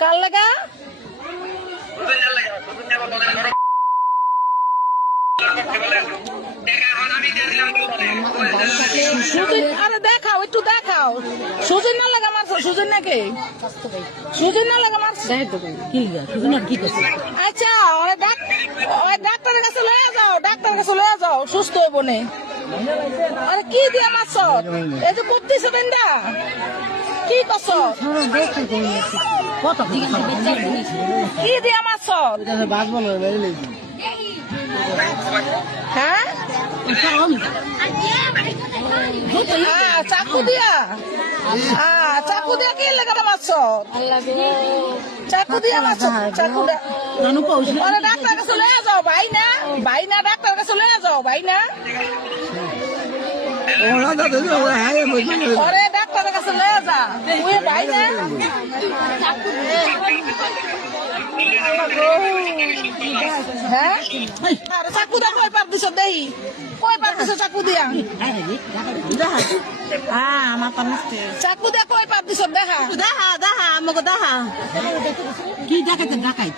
কার লাগা আরে দেখাও একটু দেখাও সুজন না লাগা মারছো সুজন নাকি সুজন না লাগা মারছো আচ্ছা ওই ডাক্তারের কাছে লয়ে যাও ডাক্তারের কাছে লয়ে যাও সুস্থ হইব নে আরে কি দিয়া মারছ এই যে করতেছে বেন্দা কি করছ কি দিয়া মারছ হ্যাঁ চাকু দিয়া চাকু দিয়া কি লাগাটা মারছ চাকু দিয়া মারছ চাকু দিয়া ডাক্তার কাছে লয়ে যাও ভাই না ডাক্তার কাছে লয়ে যাও ভাই না ওরে ডাক্তারের কাছে লয়ে যা তুই ভাই না হ্যাঁ চাকু দা কয় পার দিছ দেই কয় পার দিছ চাকু দিয়া চাকু দিয়া কয় পার দিছ দেখা আমাকে দেখা কি দেখাইতে দেখাই